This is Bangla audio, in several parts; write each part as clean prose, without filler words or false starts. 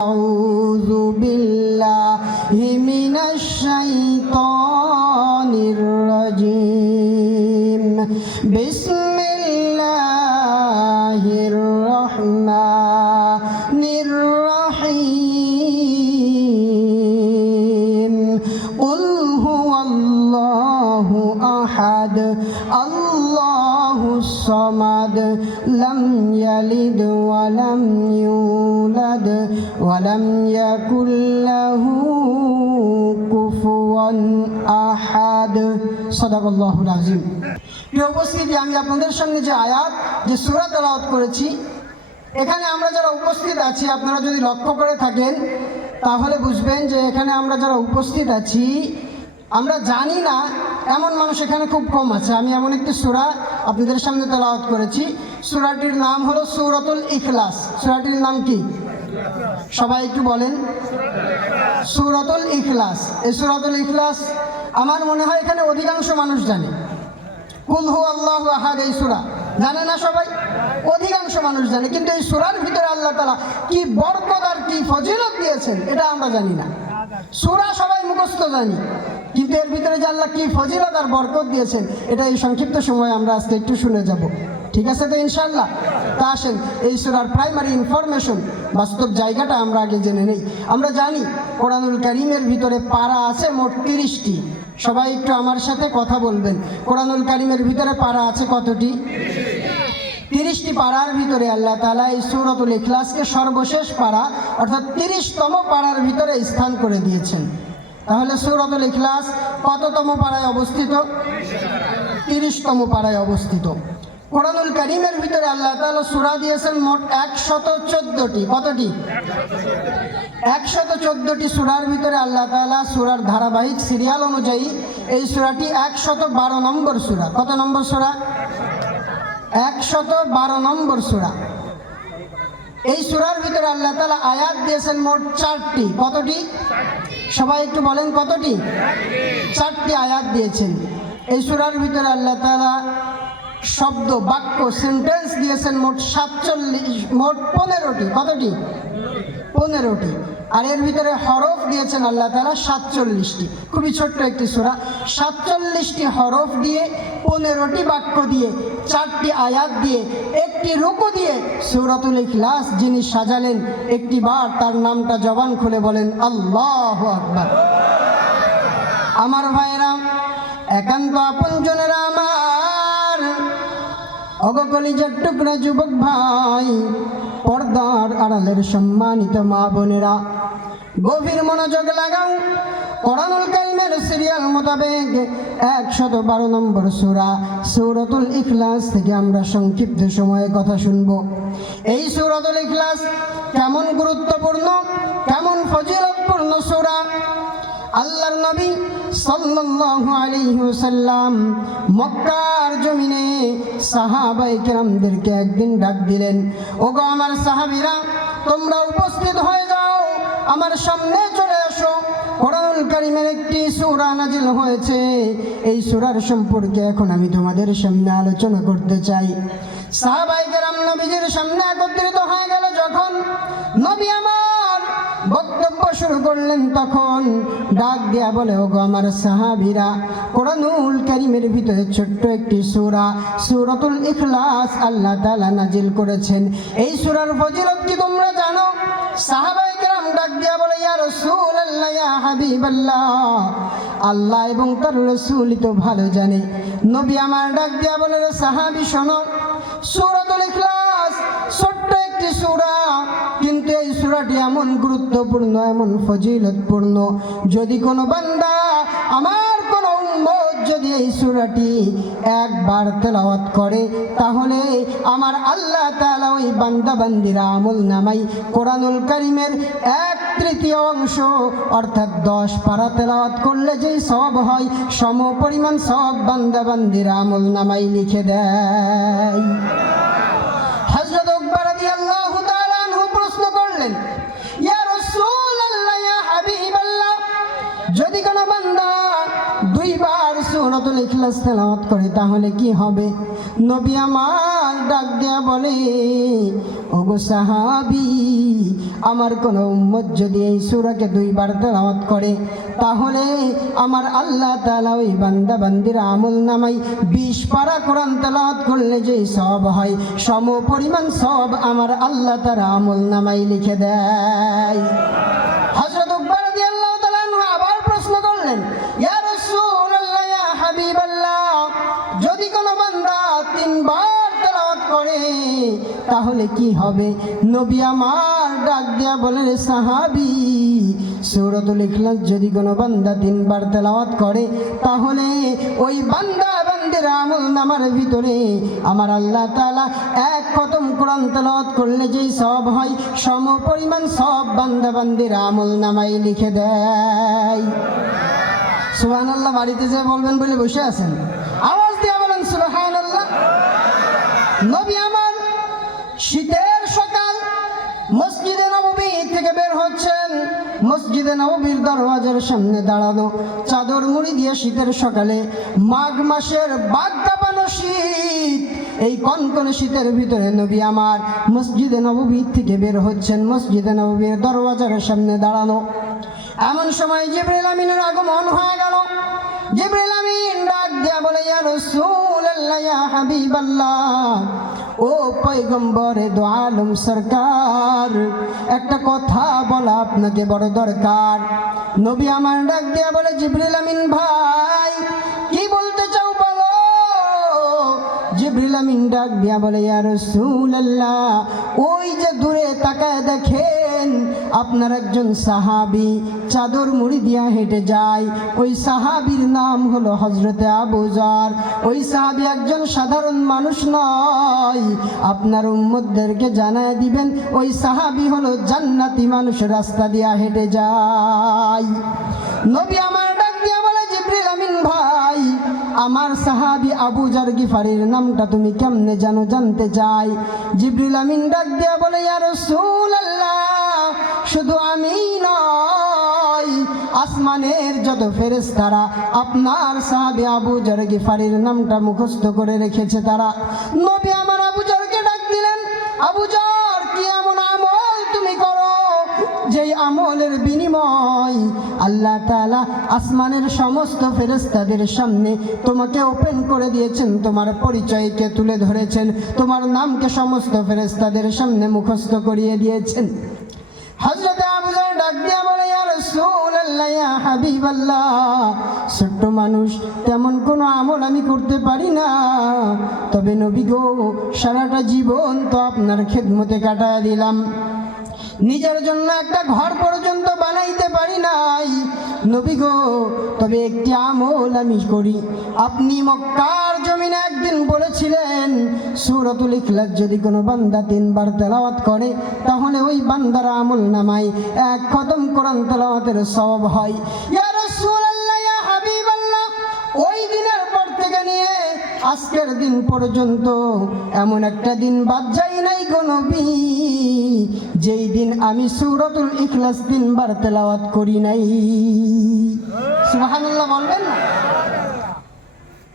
أعوذ بالله من الشيطان الرجيم بسم الله الرحمن الرحيم قل هو الله أحد الله الصمد لم يلد ولم يولد ولم يكن له كفوا أحد صدق الله العظيم। প্রিয় উপস্থিতি, আমি আপনাদের সামনে যে আয়াত যে সূরা তেলাওয়াত করেছি, এখানে আমরা যারা উপস্থিত আছি আপনারা যদি লক্ষ্য করে থাকেন তাহলে বুঝবেন যে এখানে আমরা যারা উপস্থিত আছি আমরা জানি না এমন মানুষ এখানে খুব কম আছে। আমি এমন একটি সূরা আপনাদের সামনে তেলাওয়াত করেছি, সূরাটির নাম হলো সূরাতুল ইখলাস। সূরাটির নাম কি? সবাই একটু বলেন। সূরাতুল ইখলাস। এই সূরাতুল ইখলাস আমার মনে হয় এখানে অধিকাংশ মানুষ জানে। কুল হু আল্লাহু আহাদ, এই সূরা জানে না সবাই? অধিকাংশ মানুষ জানে, কিন্তু এই সূরার ভিতরে আল্লাহ তাআলা কি বরকত আর কি ফজিলত দিয়েছেন এটা আমরা জানি না। সূরা সবাই মুখস্থ জানি, কিন্তু এর ভিতরে যে আল্লাহ কি ফজিলত আর বরকত দিয়েছেন এটা এই সংক্ষিপ্ত সময়ে আমরা আজকে একটু শুনে যাব। ঠিক আছে তো ইনশাআল্লাহ? তা আসেন এই সূরার প্রাইমারি ইনফরমেশন, বাস্তব জায়গাটা আমরা আগে জেনে নেই। আমরা জানি কোরআনুল কারীমের ভিতরে পারা আছে মোট 30টি। সবাই একটু আমার সাথে কথা বলবেন। কোরআনুল কারীমের ভিতরে পারা আছে কতটি? 30টি পারার ভিতরে আল্লাহ তাআলা এই সূরাতুল ইখলাসকে সর্বশেষ পারা অর্থাৎ 30তম পারার ভিতরে স্থান করে দিয়েছেন। তাহলে সূরাতুল ইখলাস কততম পারায় অবস্থিত? 30তম পারায় অবস্থিত। কোরআনুল কারীমের ভিতরে আল্লাহ তাআলা সূরা দিয়েছেন মোট 114টি। কতটি? 114টি সূরার ভিতরে আল্লাহ তাআলা সূরার ধারাবাহিক সিরিয়াল অনুযায়ী এই সূরাটি 112 নম্বর সূরা। কত নম্বর সূরা? 112 নম্বর সূরা। এই সূরার ভিতরে আল্লাহ তাআলা আয়াত দিয়েছেন মোট 4টি। কতটি? সবাই একটু বলেন কতটি? 4টি আয়াত দিয়েছেন। এই সূরার ভিতরে আল্লাহ তাআলা শব্দ বাক্য সেন্টেন্স দিয়েছেন মোট 15টি। কতটি? 15টি। আর এর ভিতরে হরফ দিয়েছেন আল্লাহ তাআলা 47টি। খুবই ছোট্ট একটি সূরা, 47টি হরফ দিয়ে 15টি বাক্য দিয়ে 4টি আয়াত দিয়ে একটি রুকু দিয়ে সূরাতুল ইখলাস যিনি সাজালেন, একটি বার তার নামটা জবান খুলে বলেন আল্লাহু আকবার। আমার ভাইরা, একান্ত আপনজনেরা আমার, ওগো কলিজার টুকরা যুবক ভাই, পর্দার আড়ালের সম্মানিত মা বোনেরা, গভীর মনোযোগ লাগাও। কোরআনুল কারীমের সিরিয়াল মোতাবেক 112 নম্বর সূরা সূরাতুল ইখলাস থেকে আমরা সংক্ষিপ্ত সময়ে কথা শুনব। এই সূরাতুল ইখলাস কেমন গুরুত্বপূর্ণ, কেমন ফজিলতপূর্ণ সূরা। আল্লাহর নবী সাল্লাল্লাহু আলাইহি ওয়াসাল্লাম মক্কার জমিনে সাহাবায়ে কেরামদেরকে একদিন ডাক দিলেন, ওগো আমার সাহাবীরা, তোমরা উপস্থিত হয়ে যাও, আমার সামনে চলে আসো। কোরআনুল কারীমের একটি সূরা নাজিল হয়েছে, এই সূরার সম্পর্কে এখন আমি তোমাদের সামনে আলোচনা করতে চাই। সাহাবায়ে কেরাম নবীজির সামনে একত্রিত হয়ে গেল। যখন নবী আমার বক্তব্য শুরু করলেন তখন ডাক দেয়া বলে, ওগো আমার সাহাবীরা, কোরআনুল কারীমের ভিতরে ছোট্ট একটি সূরা সূরাতুল ইখলাস আল্লাহ তাআলা নাজিল করেছেন। এই সূরার ফজিলত কি তোমরা জানো? সাহাবায়ে কেরাম ডাক দেয়া বলে, ইয়া রাসূলুল্লাহ, ইয়া হাবিবাল্লাহ, আল্লাহ এবং তার রাসূলই তো ভালো জানে। নবী আমার ডাক দেয়া বলে, সাহাবী শোনো, সূরাতুল ইখলাস ছোট্ট একটি সূরা, কিন্তু এই সূরাটি এমন গুরুত্বপূর্ণ, এমন ফজিলতপূর্ণ, যদি কোনো বান্দা, আমার কোনো উম্মত যদি এই সূরাটি একবার তেলাওয়াত করে তাহলে আমার আল্লাহ তাআলা ওই বান্দা বান্দিরা আমল নামাই কোরআনুল কারীমের 1/3 অংশ অর্থাৎ 10 পারা তেলাওয়াত করলে যেই সওয়াব হয় সম পরিমাণ সওয়াব বান্দা বান্দিরা আমল নামাই লিখে দেয়। হযরত উকবা রাদিয়াল্লাহু তাআলা আনহু প্রশ্ন করলেন, ইয়া রাসূলুল্লাহ, ইয়া হাবিবাল্লাহ, যদি কোনো বান্দা 2 বার সূরাতুল ইখলাস তেলাওয়াত করে তাহলে কি হবে? নবী আমার ডাক দেয়া বলে, ওগো সাহাবী, আমার কোন উম্মত যদি এই সূরাকে 2 বার তেলাওয়াত করে, তাহলে আমার আল্লাহ তাআলা ওই বান্দা বান্দির আমল নামাই 20 পারা কোরআন তেলাওয়াত করলে যে সওয়াব হয়, সম পরিমাণ সওয়াব আমার আল্লাহ তাআলা আমল নামাই লিখে দেয়। হযরত উকবা রাদিয়াল্লাহু তাআলা আনহু আবার প্রশ্ন করলেন, ইয়া রাসূলুল্লাহ, ইয়া হাবিবাল্লাহ, যদি কোনো বান্দা 3 বার তেলাওয়াত করে তাহলে কি হবে? নবী আমার ডাক দেয়া বলেন, সাহাবী, সূরাতুল ইখলাস যদি কোনো বান্দা 3 বার তেলাওয়াত করে, তাহলে ওই বান্দা বান্দির আমল নামার ভিতরে আমার আল্লাহ তাআলা 1 খতম কোরআন তেলাওয়াত করলে যেই সওয়াব হয়, সম পরিমাণ সওয়াব বান্দা বান্দির আমল নামায় লিখে দেয়। সুবহানাল্লাহ বাড়িতে যে বলবেন বলে বসে আছেন, আওয়াজ দিয়ে বলেন সুবহানাল্লাহ। নবী আমার শীতের সকাল মসজিদে নববী থেকে বের হচ্ছেন। মসজিদে নববীর দরওয়াজার সামনে দাঁড়ানো, চাদর মুড়ি দিয়ে শীতের সকালে, মাঘ মাসের বাদ কাঁপানো শীত, এই কনকনে শীতের ভিতরে নবী আমার মসজিদে নববী থেকে বের হচ্ছেন। মসজিদে নববীর দরওয়াজার সামনে দাঁড়ানো, এমন সময় জিবরিল আমিনের আগমন হয়ে গেল। জিবরিল আমিন ডাক দেয়া বলে, ইয়া রাসূলুল্লাহ, ইয়া হাবিবাল্লাহ, ও পয়গম্বরে দো আলম সরকার, একটা কথা বলা আপনাকে বড় দরকার। নবী আমার ডাক দেয়া বলে, জিবরিল আমিন ভাই, কি বলতে চাও বলো। জিবরিল আমিন ডাক দেয়া বলে, ইয়া রাসূলুল্লাহ, ওই যে দূরে তাকায় দেখেন আপনার একজন সাহাবী চাদর মুড়ি দিয়া হেঁটে যায়, ওই সাহাবীর নাম হলো হযরতে আবু যর। ওই সাহাবী একজন সাধারণ মানুষ নয়, আপনার উম্মতদেরকে জানায় দিবেন ওই সাহাবী হলো জান্নাতি মানুষ, রাস্তা দিয়া হেঁটে যায়। নবী আমার ডাক দিয়া বলে, জিবরিল আমিন ভাই, আমার সাহাবী আবু যর গিফারির নামটা তুমি কেমনে জানো, জানতে চাই। জিবরিল আমিন ডাক দিয়া বলে, ইয়া রাসূলুল্লাহ, শুধু আমি নয়, আসমানের যত ফেরেশতারা আপনার সাহাবী আবু যর গিফারির নামটা মুখস্থ করে রেখেছে তারা। নবী আমার আবু যরকে ডাক দিলেন, আবু যর, কি এমন আমল তুমি করো যেই আমলের বিনিময় আল্লাহ তাআলা আসমানের সমস্ত ফেরেশতাদের সামনে তোমাকে ওপেন করে দিয়েছেন, তোমার পরিচয়কে তুলে ধরেছেন, তোমার নামকে সমস্ত ফেরেশতাদের সামনে মুখস্থ করিয়ে দিয়েছেন। হযরত আবু যর ডাক দিয়া বলে, ইয়া রাসূলুল্লাহ, ইয়া হাবিবাল্লাহ, ছোট্ট মানুষ, তেমন কোনো আমল আমি করতে পারি না, তবে নবী গো, সারাটা জীবন তো আপনার খেদমতে কাটায় দিলাম, নিজের জন্য একটা ঘর পর্যন্ত বানাইতে পারি নাই নবী গো, তবে একটি আমল আমি করি। আপনি মক্কার জমিনে একদিন বলেছিলেন, সূরাতুল ইখলাস যদি কোনো বান্দা 3 বার তেলাওয়াত করে, তাহলে ওই বান্দার আমল নামায় 1 খতম কোরআন তেলাওয়াতের সওয়াব হয়। ইয়া রাসূলুল্লাহ, ইয়া হাবিবাল্লাহ, ওই দিনের পর থেকে নিয়ে আজকের দিন পর্যন্ত এমন একটা দিন বাদ যায় নাই গো নবী, যেই দিন আমি সূরাতুল ইখলাস 3 বার তেলাওয়াত করি নাই। সুবহানাল্লাহ বলবেন না?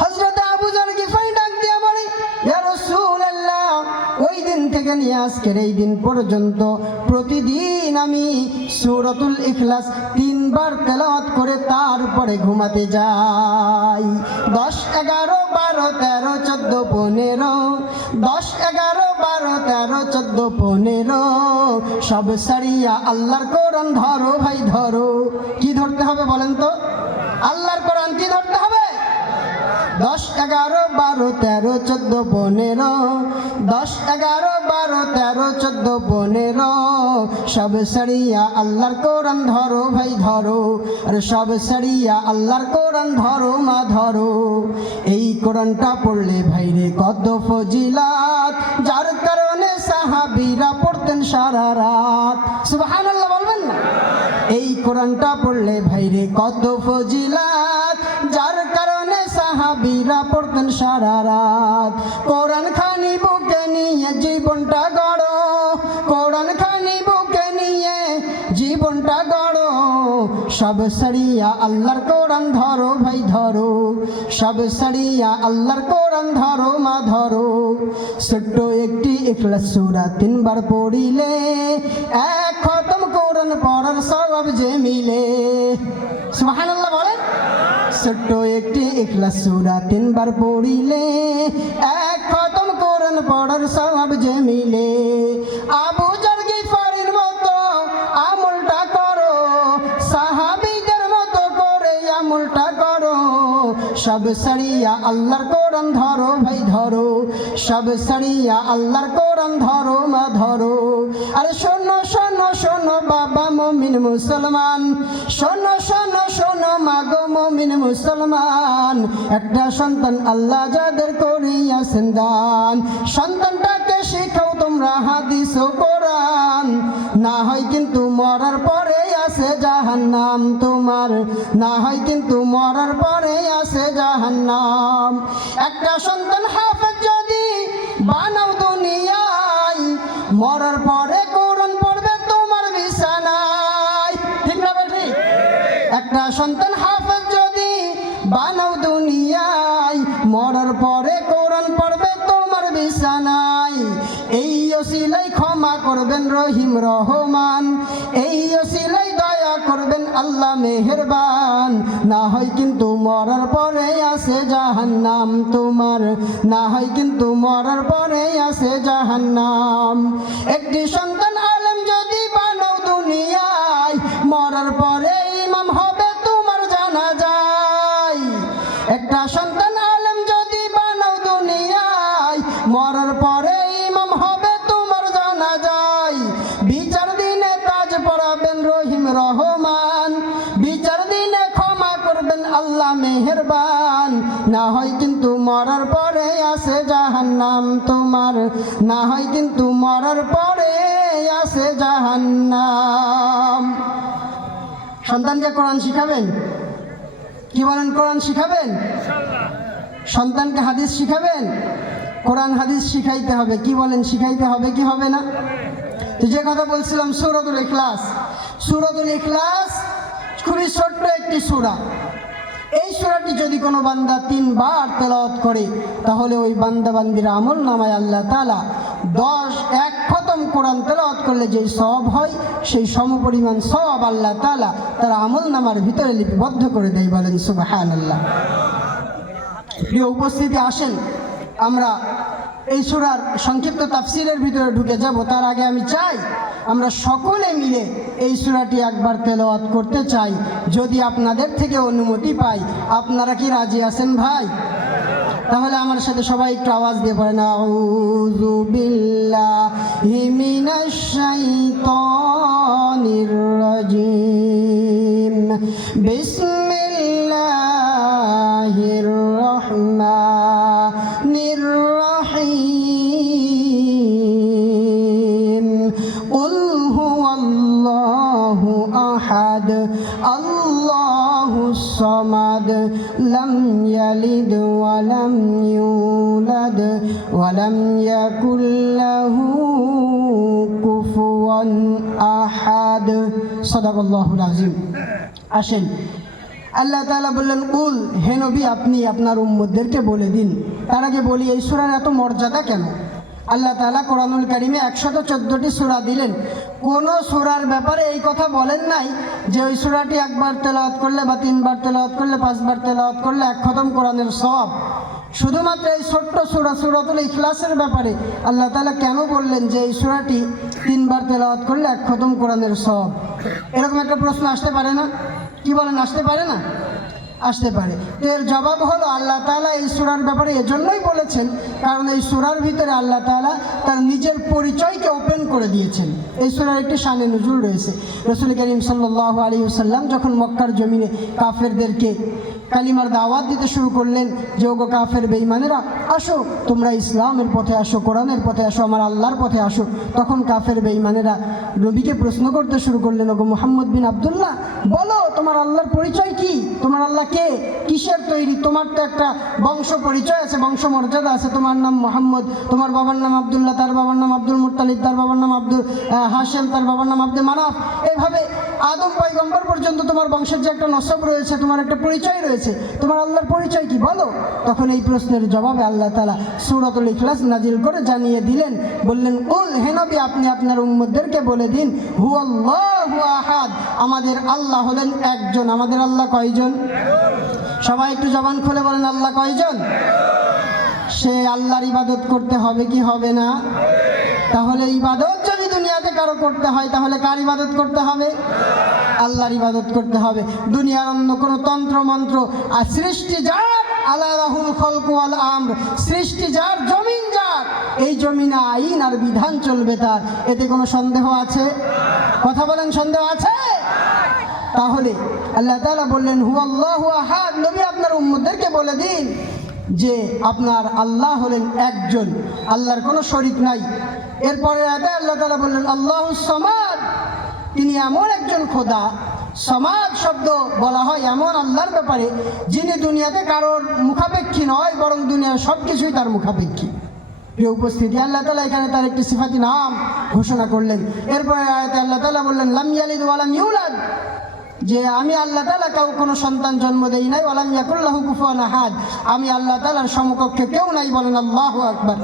হযরত আবু যর গিফারি ডাক দিয়া বলে, ইয়া রাসূলুল্লাহ, ওই দিন থেকে নিয়ে আজকের এই দিন পর্যন্ত প্রতিদিন আমি সূরাতুল ইখলাস 3 বার তেলাওয়াত করে তারপরে ঘুমাতে যাই। 10, 11, 12, 13, 14, 15, 10, 11, 12, 13, 14, 15 সব সারিয়া আল্লাহর কোরআন ধরো ভাই ধরো। কি ধরতে হবে বলেন তো? আল্লাহর কোরআন কি ধরতে হবে? 10, 11, 12, 13, 14, 15, 10, 11, 12, 13, 14, 15 সব সারিয়া আল্লাহর কোরআন ধরো ভাই ধরো, আর সব সারিয়া আল্লাহর কোরআন ধরো মা ধরো। এই কোরআনটা পড়লে ভাইরে কত ফজিলাত, যার কারণে সাহাবীরা পড়তেন সারা রাত। সুবহানাল্লাহ বলবেন না? এই কোরআনটা পড়লে ভাইরে কত ফজিলাত, যার কারণে সাহাবীরা পড়তেন সারা রাত। কোরআন খানি বুকে নিয়ে জীবনটা গড়ো, কোরআন খানি বুকে নিয়ে জীবনটা গড়ো, সব সারিয়া আল্লাহর কোরআন ধরো ভাই ধরো, সব সারিয়া আল্লাহর কোরআন কোরআন ধরো মা ধরো। ছোট্ট একটি ইখলাস সূরা 3 বার পড়িলে এক খতম কোরআন পড়ার সওয়াব যে মিলে। সুবহানাল্লাহ বলেন। ছোট্ট একটি ইখলাস সূরা 3 বার পড়িলে এক খতম কোরআন পড়ার সওয়াব যে মিলে। আবু যর গিফারির মতো আমলটা করো, সাহাবীদের মতো করে আমলটা করো। সব সারিয়া আল্লাহর কোরআন ধরো ভাই ধরো, সব সারিয়া আল্লাহর কোরআন ধরো মা ধরো। আরে শোনো শোনো শোনো বাবা মুমিন মুসলমান, শোনো শোনো শোনো মাগো মুমিন মুসলমান। একটা সন্তান আল্লাহ যাদের করিয়াছেন দান, সন্তানটাকে শিখাও তোমরা হাদিস ও কোরআন। না হয় কিন্তু মরার পরে আছে জাহান্নাম তোমার, না হয় কিন্তু মরার পরে আছে জাহান্নাম। একটা সন্তান হাফেজ যদি বানাও দুনিয়ায়, মরার পরে কোরআন পড়বে তোমার বিছানায়। ঠিক না বেটি? একটা সন্তান হাফেজ যদি বানাও দুনিয়ায়, মরার পরে কোরআন পড়বে তোমার বিছানায়। এই ওসিলাই ক্ষমা করবেন রহিম রহমান, এই ওসিলাই দয়া করবেন আল্লাহ মেহেরবান। না হয় কিন্তু মরার পরে আছে জাহান্নাম তোমার, না হয় কিন্তু মরার পরে আছে জাহান্নাম। একটি সন্তান আলেম যদি বানাও দুনিয়ায়, মরার পরে ইমাম হবে তোমার জানাজায়। একটা সন্তান আলেম যদি বানাও দুনিয়ায়, মরার পরে ইমাম হবে তোমার জানাজায়। বিচার দিনে তাজ পড়াবেন রহিম রহমান, বিচার দিনে ক্ষমা করবেন আল্লাহ মেহেরবান। না হয় কিন্তু মরার পরে আছে জাহান্নাম তোমার, না হয় কিন্তু মরার পরে আছে জাহান্নাম। সন্তানকে কোরআন শিখাবেন? কি বলেন? কোরআন শিখাবেন? সন্তানকে হাদিস শিখাবেন? কোরআন হাদিস শিখাইতে হবে। কি বলেন? শিখাইতে হবে কি হবে না? তো যে কথা বলছিলাম সূরাতুল ইখলাস, সূরাতুল ইখলাস খুবই ছোট্ট একটি সূরা। এই সূরাটি যদি কোনো বান্দা 3 বার তেলাওয়াত করে, তাহলে ওই বান্দা বান্দির আমল নামায় আল্লাহ তাআলা 1 খতম কোরআন তেলাওয়াত করলে যে সওয়াব হয়, সেই সমপরিমাণ সওয়াব আল্লাহ তাআলা তার আমল নামার ভিতরে লিপিবদ্ধ করে দেয়। বলেন সুবহানাল্লাহ। প্রিয় উপস্থিতি, আসেন আমরা এই সূরার সংক্ষিপ্ত তাফসীরের ভিতরে ঢুকে যাব। তার আগে আমি চাই আমরা সকলে মিলে এই সূরাটি একবার তেলাওয়াত করতে চাই, যদি আপনাদের থেকে অনুমতি পাই। আপনারা কি রাজি আছেন ভাই? তাহলে আমার সাথে সবাই একটু আওয়াজ দিয়ে পড়েন, আউযু বিল্লাহি মিনাশ শাইতানির রাজিম, বিসমিল্লাহির রহমানির রহিম। কুল হুয়াল্লাহু আহাদ আল্লাহুস সামাদ লাম ইয়ালিদ ওয়া লাম ইউলাদ ওয়া লাম ইয়াকুল লাহু কুফুয়ান আহাদ। সাদাকাল্লাহুল আযীম। আসেন, আল্লাহ তাআলা বললেন, কুল, হে নবী আপনি আপনার উম্মতদেরকে বলে দিন। তার আগে বলি এই সূরার এত মর্যাদা কেন? আল্লাহ তাআলা কোরআনুল কারীমে 114টি সূরা দিলেন, কোনো সূরার ব্যাপারে এই কথা বলেন নাই যে ওই সূরাটি একবার তেলাওয়াত করলে বা 3 বার তেলাওয়াত করলে 5 বার তেলাওয়াত করলে 1 খতম কোরআনের সওয়াব। শুধুমাত্র এই ছোট্ট সূরা সূরাতুল ইখলাসের ব্যাপারে আল্লাহ তাআলা কেন বললেন যে এই সূরাটি 3 বার তেলাওয়াত করলে 1 খতম কোরআনের সওয়াব? এরকম একটা প্রশ্ন আসতে পারে না? কি বলেন, আসতে পারে না? আসতে পারে। তো এর জবাব হলো, আল্লাহ তাআলা এই সূরার ব্যাপারে এজন্যই বলেছেন কারণ এই সূরার ভিতরে আল্লাহ তাআলা তার নিজের পরিচয়কে ওপেন করে দিয়েছেন। এই সূরার একটি শানে নুজুল রয়েছে। রাসূল করিম সাল্লাল্লাহু আলাইহি ওয়াসাল্লাম যখন মক্কার জমিনে কাফেরদেরকে কালিমার দাওয়াত দিতে শুরু করলেন যে, ওগো কাফের বেঈমানেরা, আসো তোমরা ইসলামের পথে আসো, কোরআনের পথে আসো, আমার আল্লাহর পথে আসো। তখন কাফের বেঈমানেরা নবীকে প্রশ্ন করতে শুরু করলেন, ওগো মুহাম্মদ বিন আব্দুল্লাহ, বলো তোমার আল্লাহর পরিচয় কি? তোমার আল্লাহ কে? কিসের তৈরি? তোমার তো একটা বংশ পরিচয় আছে, বংশ মর্যাদা আছে। তোমার নাম মুহাম্মদ, তোমার বাবার নাম আব্দুল্লাহ, তার বাবার নাম আব্দুল মুত্তালিব, তার বাবার নাম আব্দুল হাশেম, তার বাবার নাম আব্দুল মানাফ। এইভাবে আদম পয়গম্বর পর্যন্ত তোমার বংশের যে একটা নসব রয়েছে, তোমার একটা পরিচয় রয়েছে, তোমার আল্লাহর পরিচয় কি বলো? তখন এই প্রশ্নের জবাবে আল্লাহ তাআলা সূরাতুল ইখলাস নাজিল করে জানিয়ে দিলেন, বললেন, কুল হে নবী আপনি আপনার উম্মতদেরকে বলে দিন, হুয়াল্লাহু আহাদ, আমাদের আল্লাহ হলেন একজন। আমাদের আল্লাহ কয়জন? সবাই একটু জবান খুলে বলেন, আল্লাহ কয়জন? সে আল্লাহর ইবাদত করতে হবে কি হবে না? তাহলে ইবাদত যদি দুনিয়াতে কারো করতে হয়, তাহলে কার ইবাদত করতে হবে? আল্লাহর ইবাদত করতে হবে। দুনিয়ার অন্য কোনো তন্ত্র মন্ত্র আর সৃষ্টি যার, আলাহুল খলকু ওয়াল আমর, সৃষ্টি যার, জমিন যার, এই জমিনে আইন আর বিধান চলবে তার। এতে কোনো সন্দেহ আছে? কথা বলেন, সন্দেহ আছে? তাহলে আল্লাহ তাআলা বললেন হুয়াল্লাহু আহাদ, নবী আপনার উম্মতদেরকে বলে দিন যে আপনার আল্লাহ হলেন একজন, আল্লাহর কোনো শরীক নাই। এরপরে আয়াতে আল্লাহ তাআলা বললেন আল্লাহুস সামাদ, তিনি এমন একজন খোদা। সমাদ শব্দ বলা হয় এমন আল্লাহর ব্যাপারে যিনি দুনিয়াতে কারোর মুখাপেক্ষী নয়, বরং দুনিয়ার সব কিছুই তার মুখাপেক্ষী। প্রিয় উপস্থিতি, আল্লাহ তাআলা এখানে তার একটি সিফাতি নাম ঘোষণা করলেন। এরপরে আয়াতে আল্লাহ তাআলা বললেন লাম ইয়ালিদ ওয়া লাম ইউলাদ, যে আমি আল্লাহ তাআলা কাউ কোনো সন্তান জন্ম দেই নাই, ওয়া লাম ইয়াকুল লাহু কুফুয়ান আহাদ, আমি আল্লাহ তাআলার সমকক্ষে কেউ নাই। বলেন আল্লাহু আকবার।